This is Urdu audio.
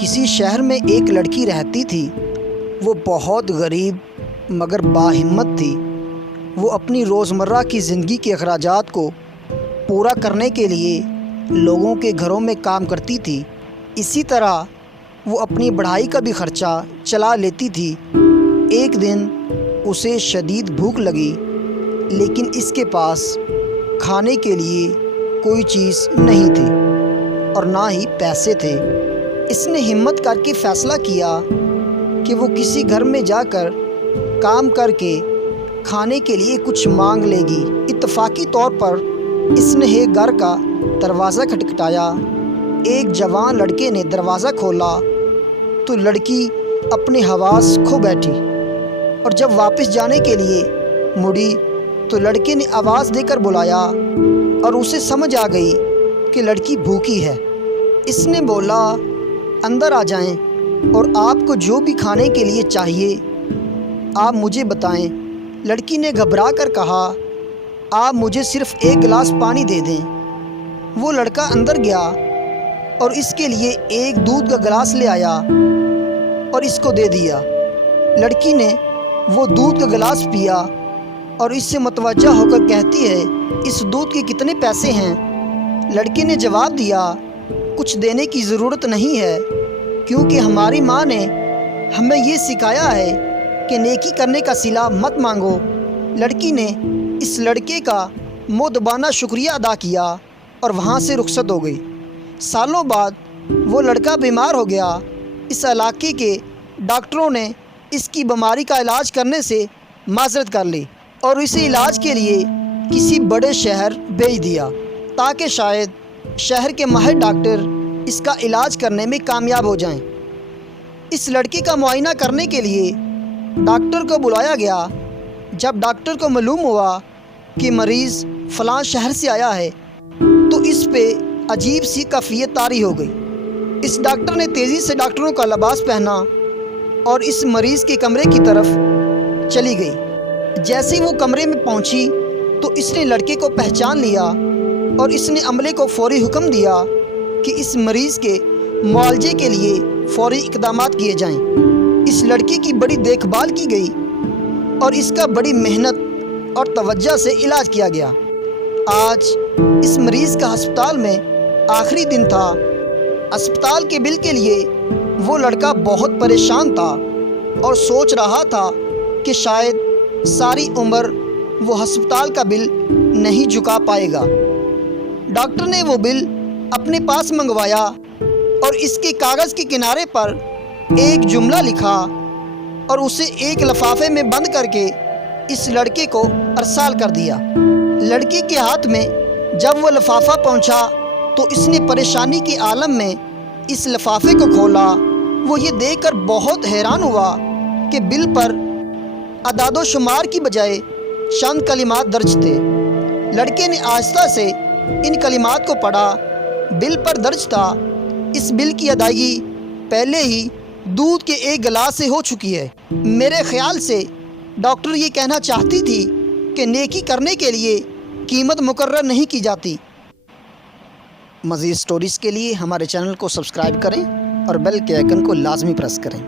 کسی شہر میں ایک لڑکی رہتی تھی۔ وہ بہت غریب مگر باہمت تھی۔ وہ اپنی روزمرہ کی زندگی کے اخراجات کو پورا کرنے کے لیے لوگوں کے گھروں میں کام کرتی تھی۔ اسی طرح وہ اپنی پڑھائی کا بھی خرچہ چلا لیتی تھی۔ ایک دن اسے شدید بھوک لگی، لیکن اس کے پاس کھانے کے لیے کوئی چیز نہیں تھی اور نہ ہی پیسے تھے۔ اس نے ہمت کر کے فیصلہ کیا کہ وہ کسی گھر میں جا کر کام کر کے کھانے کے لیے کچھ مانگ لے گی۔ اتفاقی طور پر اس نے ایک گھر کا دروازہ کھٹکھٹایا۔ ایک جوان لڑکے نے دروازہ کھولا تو لڑکی اپنے حواس کھو بیٹھی، اور جب واپس جانے کے لیے مڑی تو لڑکے نے آواز دے کر بلایا اور اسے سمجھ آ گئی کہ لڑکی بھوکی ہے۔ اس نے بولا، اندر آ جائیں اور آپ کو جو بھی کھانے کے لیے چاہیے آپ مجھے بتائیں۔ لڑکی نے گھبرا کر کہا، آپ مجھے صرف ایک گلاس پانی دے دیں۔ وہ لڑکا اندر گیا اور اس کے لیے ایک دودھ کا گلاس لے آیا اور اس کو دے دیا۔ لڑکی نے وہ دودھ کا گلاس پیا اور اس سے متوجہ ہو کر کہتی ہے، اس دودھ کے کتنے پیسے ہیں؟ لڑکے نے جواب دیا، کچھ دینے کی ضرورت نہیں ہے، کیونکہ ہماری ماں نے ہمیں یہ سکھایا ہے کہ نیکی کرنے کا صلہ مت مانگو۔ لڑکی نے اس لڑکے کا مؤدبانہ شکریہ ادا کیا اور وہاں سے رخصت ہو گئی۔ سالوں بعد وہ لڑکا بیمار ہو گیا۔ اس علاقے کے ڈاکٹروں نے اس کی بیماری کا علاج کرنے سے معذرت کر لی اور اسے علاج کے لیے کسی بڑے شہر بھیج دیا تاکہ شاید شہر کے ماہر ڈاکٹر اس کا علاج کرنے میں کامیاب ہو جائیں۔ اس لڑکے کا معائنہ کرنے کے لیے ڈاکٹر کو بلایا گیا۔ جب ڈاکٹر کو معلوم ہوا کہ مریض فلاں شہر سے آیا ہے تو اس پہ عجیب سی کیفیت طاری ہو گئی۔ اس ڈاکٹر نے تیزی سے ڈاکٹروں کا لباس پہنا اور اس مریض کے کمرے کی طرف چلی گئی۔ جیسے وہ کمرے میں پہنچی تو اس نے لڑکے کو پہچان لیا اور اس نے عملے کو فوری حکم دیا کہ اس مریض کے معالجے کے لیے فوری اقدامات کیے جائیں۔ اس لڑکے کی بڑی دیکھ بھال کی گئی اور اس کا بڑی محنت اور توجہ سے علاج کیا گیا۔ آج اس مریض کا ہسپتال میں آخری دن تھا۔ ہسپتال کے بل کے لیے وہ لڑکا بہت پریشان تھا اور سوچ رہا تھا کہ شاید ساری عمر وہ ہسپتال کا بل نہیں چکا پائے گا۔ ڈاکٹر نے وہ بل اپنے پاس منگوایا اور اس کے کاغذ کے کنارے پر ایک جملہ لکھا اور اسے ایک لفافے میں بند کر کے اس لڑکے کو ارسال کر دیا۔ لڑکے کے ہاتھ میں جب وہ لفافہ پہنچا تو اس نے پریشانی کے عالم میں اس لفافے کو کھولا۔ وہ یہ دیکھ کر بہت حیران ہوا کہ بل پر اعداد و شمار کی بجائے چند کلمات درج تھے۔ لڑکے نے آہستہ سے ان کلمات کو پڑھا۔ بل پر درج تھا، اس بل کی ادائیگی پہلے ہی دودھ کے ایک گلاس سے ہو چکی ہے۔ میرے خیال سے ڈاکٹر یہ کہنا چاہتی تھی کہ نیکی کرنے کے لیے قیمت مقرر نہیں کی جاتی۔ مزید سٹوریز کے لیے ہمارے چینل کو سبسکرائب کریں اور بیل کے آئیکن کو لازمی پریس کریں۔